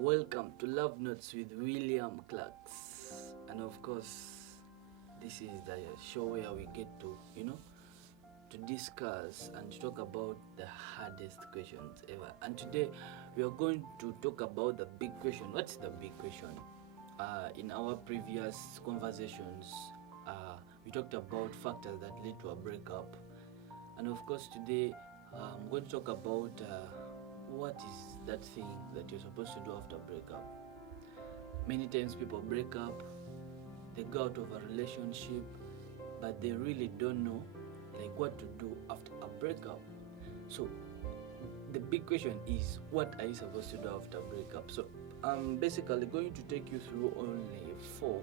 Welcome to Love Notes with William Clarks. And of course, this is the show where we get to discuss and to talk about the hardest questions ever. And today we are going to talk about the big question. What's the big question? In our previous conversations, we talked about factors that lead to a breakup. And of course, today I'm going to talk about what is that thing that you're supposed to do after breakup. Many times people break up, they go out of a relationship, but they really don't know what to do after a breakup. So the big question is, what are you supposed to do after breakup? So I'm basically going to take you through only 4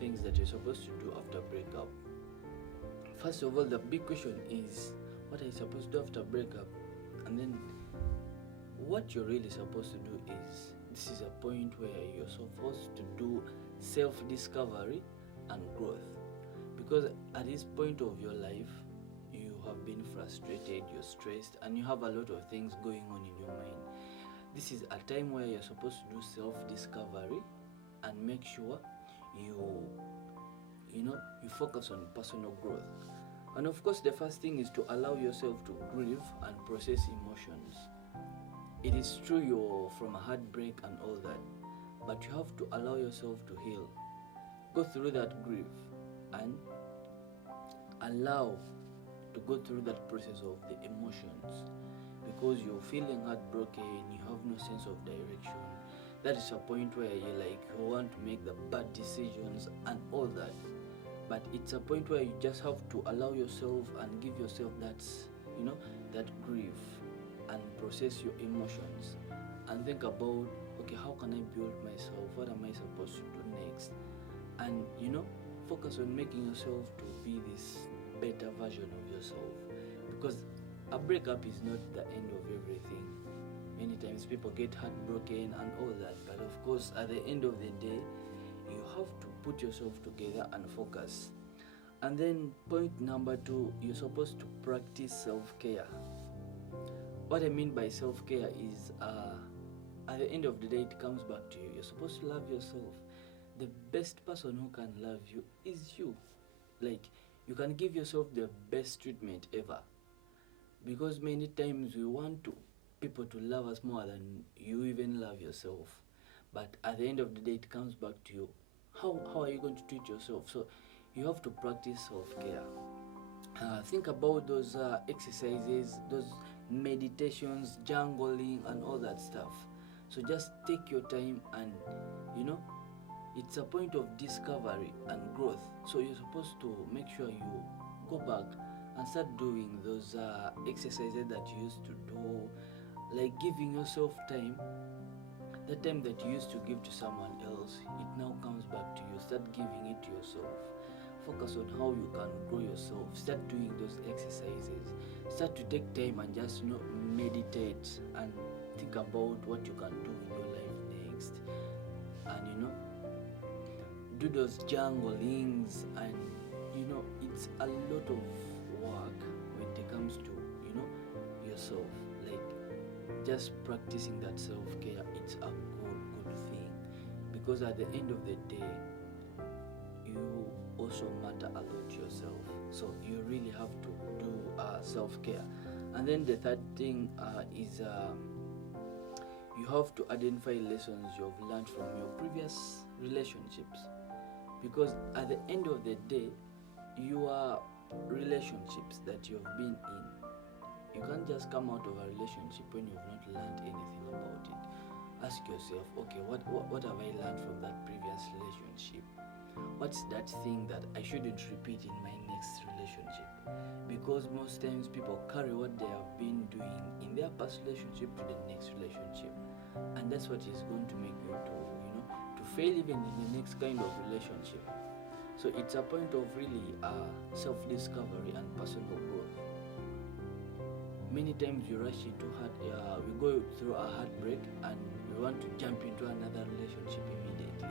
things that you're supposed to do after breakup. First of all, the big question is, what are you supposed to do after breakup? And then what you're really supposed to do is, this is a point where you're supposed to do self-discovery and growth. Because at this point of your life, you have been frustrated, you're stressed, and you have a lot of things going on in your mind. This is a time where you're supposed to do self-discovery and make sure you focus on personal growth. And of course, the first thing is to allow yourself to grieve and process emotions. It is true you're from a heartbreak and all that, but you have to allow yourself to heal. Go through that grief and allow to go through that process of the emotions. Because you're feeling heartbroken, you have no sense of direction. That is a point where you want to make the bad decisions and all that. But it's a point where you just have to allow yourself and give yourself that grief and process your emotions and think about, okay, how can I build myself? What am I supposed to do next? And focus on making yourself to be this better version of yourself. Because a breakup is not the end of everything. Many times people get heartbroken and all that, but of course at the end of the day, you have to put yourself together and focus. And then point number 2, you're supposed to practice self-care. What I mean by self-care is, at the end of the day, it comes back to you. You're supposed to love yourself. The best person who can love you is you. You can give yourself the best treatment ever. Because many times we want people to love us more than you even love yourself. But at the end of the day, it comes back to you. How are you going to treat yourself? So you have to practice self-care. Think about those exercises, those meditations, journaling, and all that stuff. So just take your time and it's a point of discovery and growth. So you're supposed to make sure you go back and start doing those exercises that you used to do, like giving yourself time. The time that you used to give to someone else, it now comes back to you. Start giving it to yourself. Focus on how you can grow yourself. Start doing those exercises. Start to take time and just meditate and think about what you can do in your life next. And do those journalings, and it's a lot of work when it comes to yourself. Just practicing that self-care, it's a good thing, because at the end of the day, you also matter a lot to yourself. So you really have to do self-care. And then the third thing is you have to identify lessons you've learned from your previous relationships. Because at the end of the day, your relationships that you've been in, you can't just come out of a relationship when you've not learned anything about it. Ask yourself, okay, what have I learned from that previous relationship? What's that thing that I shouldn't repeat in my next relationship? Because most times people carry what they have been doing in their past relationship to the next relationship. And that's what is going to make you to fail even in the next kind of relationship. So it's a point of really self-discovery and personal growth. Many times we rush into we go through a heartbreak and we want to jump into another relationship immediately,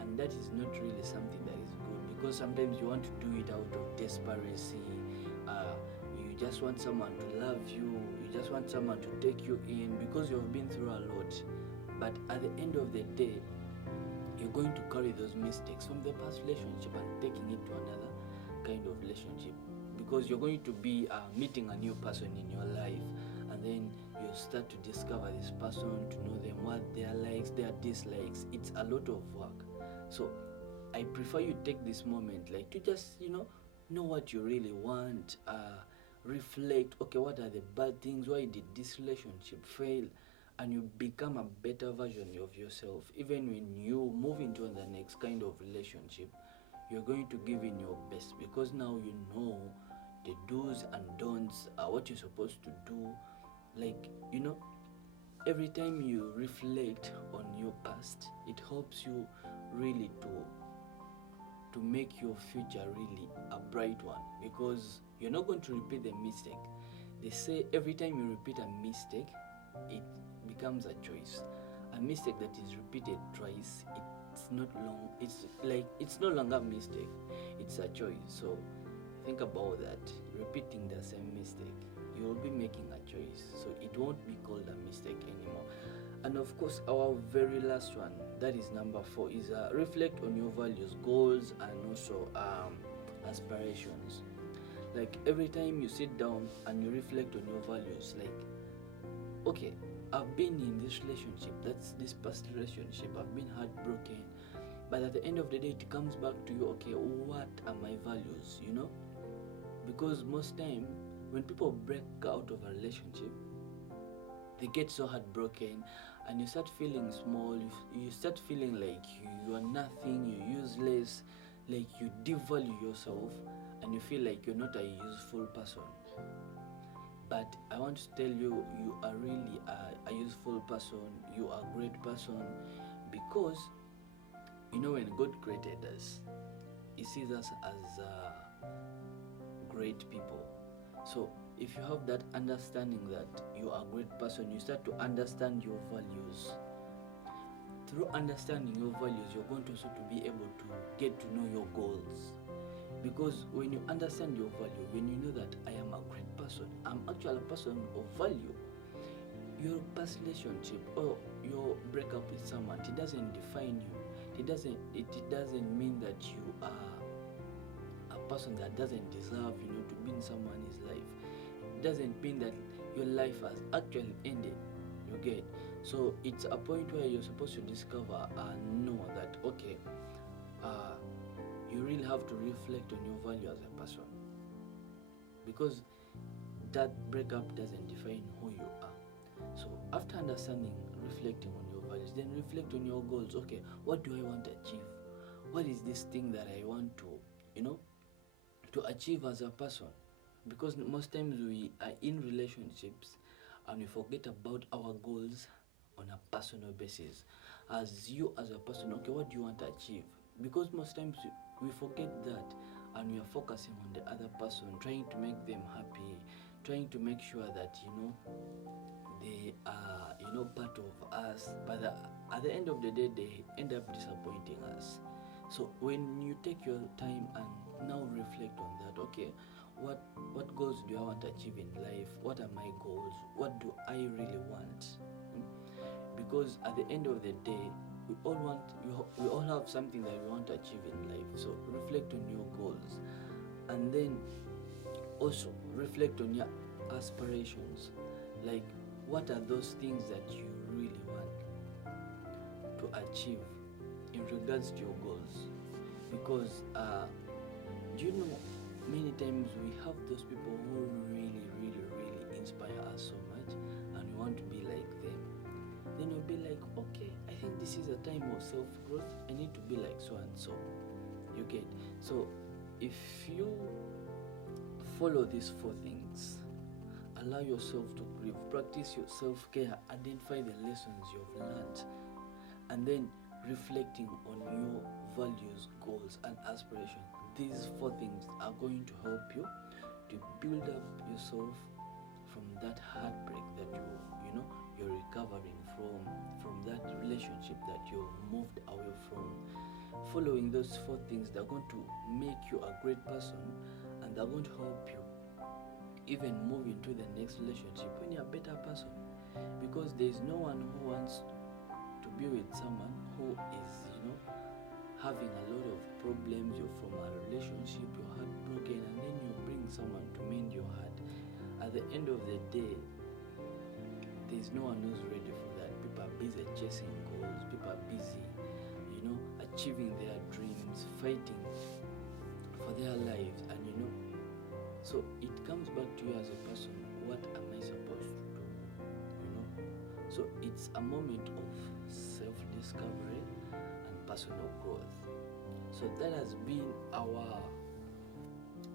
and that is not really something that is good, because sometimes you want to do it out of desperation. You just want someone to love you. You You just want someone to take you in because you've been through a lot. But at the end of the day, you're going to carry those mistakes from the past relationship and taking it to another kind of relationship, because you're going to be meeting a new person in your life, and then you start to discover this person, to know them, what their likes, their dislikes. It's a lot of work. So I prefer you take this moment, like, to just know what you really want, reflect, okay, what are the bad things, why did this relationship fail, and you become a better version of yourself. Even when you move into the next kind of relationship, you're going to give in your best, because now you know the do's and don'ts, what you're supposed to do. Like, every time you reflect on your past, it helps you really to make your future really a bright one, because you're not going to repeat the mistake. They say every time you repeat a mistake, it becomes a choice. A mistake that is repeated twice, it's no longer a mistake, it's a choice. So think about that. Repeating the same mistake, you will be making a choice, so it won't be called a mistake anymore. And of course, our very last one, that is number 4, is reflect on your values, goals, and also aspirations. Like, every time you sit down and you reflect on your values, like, okay, I've been in this relationship, that's this past relationship, I've been heartbroken, but at the end of the day, it comes back to you, okay, what are my values, Because most time, when people break out of a relationship, they get so heartbroken, and you start feeling small, you start feeling like you are nothing, you're useless, like you devalue yourself, and you feel like you're not a useful person. But I want to tell you, you are really a useful person, you are a great person, because when God created us, He sees us as great people. So if you have that understanding that you are a great person, you start to understand your values. Through understanding your values, you're going to also to be able to get to know your goals. Because when you understand your value, when you know that I am a great person, I'm actually a person of value, your past relationship or your breakup with someone, it doesn't define you. It doesn't mean that you are a person that doesn't deserve, to be in someone's life. It doesn't mean that your life has actually ended. You get? So it's a point where you're supposed to discover and know that, okay, you really have to reflect on your value as a person, because that breakup doesn't define who you are. So after understanding, reflecting on your values, then reflect on your goals. Okay, what do I want to achieve? What is this thing that I want to achieve as a person? Because most times we are in relationships and we forget about our goals on a personal basis. As you as a person, okay, what do you want to achieve? Because most times we forget that, and we are focusing on the other person, trying to make them happy, trying to make sure that they are part of us, but at the end of the day, they end up disappointing us. So when you take your time and now reflect on that, okay, what goals do I want to achieve in life? What are my goals? What do I really want? Because at the end of the day, we all have something that we want to achieve in life. So reflect on your goals, and then also reflect on your aspirations. Like, what are those things that you really want to achieve in regards to your goals? Because many times we have those people who really, really, really inspire us so much, and we want to be like them. Then you'll be like, okay, I think this is a time of self-growth, I need to be like so and so. You get? So if you follow these 4 things, allow yourself to grieve, practice your self-care, identify the lessons you've learned, and then reflecting on your values, goals, and aspirations. These 4 things are going to help you to build up yourself from that heartbreak that you're recovering from that relationship that you moved away from. Following those 4 things, they're going to make you a great person, and they're going to help you even move into the next relationship when you're a better person, because there's no one who wants to be with someone who is, having a lot of problems. You're from a relationship, you're heartbroken, and then you bring someone to mend your heart. At the end of the day, there's no one who's ready for that. People are busy chasing goals, people are busy, achieving their dreams, fighting for their lives, and so it comes back to you as a person. What am I supposed to do? So it's a moment of self-discovery and personal growth. So that has been our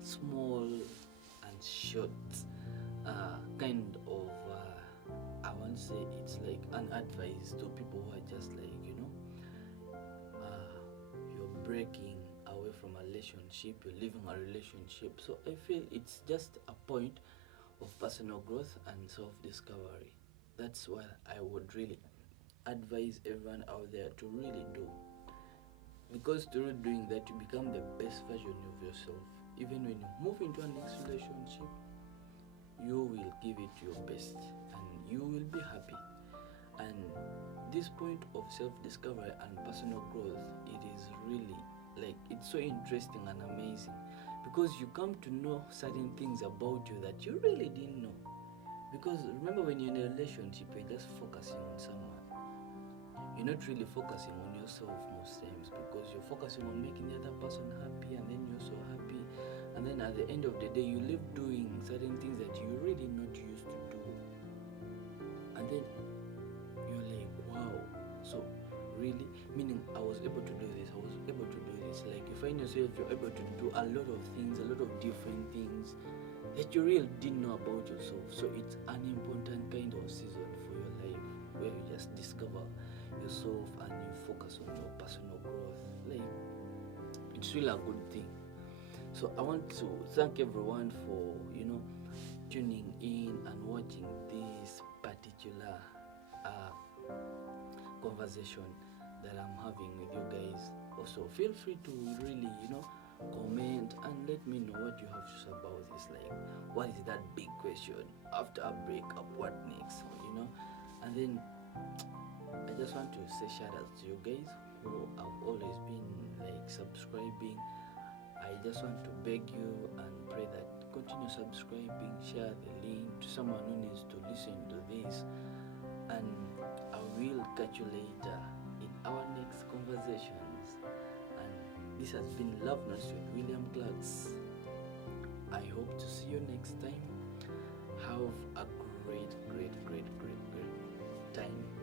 small and short kind of I want to say it's like an advice to people who are just like you're breaking away from a relationship, you're leaving a relationship. So I feel it's just a point of personal growth and self-discovery. That's what I would really advise everyone out there to really do, because through doing that you become the best version of yourself. Even when you move into a next relationship, you will give it your best and you will be happy. And this point of self-discovery and personal growth, it is really like, it's so interesting and amazing, because you come to know certain things about you that you really didn't know. Because remember, when you're in a relationship, you're just focusing on someone, you're not really focusing on yourself most times, because you're focusing on making the other person happy, and then you're so happy, and then at the end of the day you live doing certain things that you really not used to do, and then you're like, wow, so really, meaning I was able to do this, I was able to do this. Like, you find yourself, you're able to do a lot of things, a lot of different things that you really didn't know about yourself. So it's an important kind of season for your life, where you just discover yourself and you focus on your personal growth. Like, it's really a good thing. So I want to thank everyone for tuning in and watching this particular conversation that I'm having with you guys. Also, feel free to really comment and let me know what you have to say about this. Like, what is that big question after a breakup? What next? And then I just want to say shout out to you guys who have always been like subscribing. I just want to beg you and pray that continue subscribing, share the link to someone who needs to listen to this, and I will catch you later in our next conversations. And this has been Love Notes with William Clarks. I hope to see you next time. Have a great time.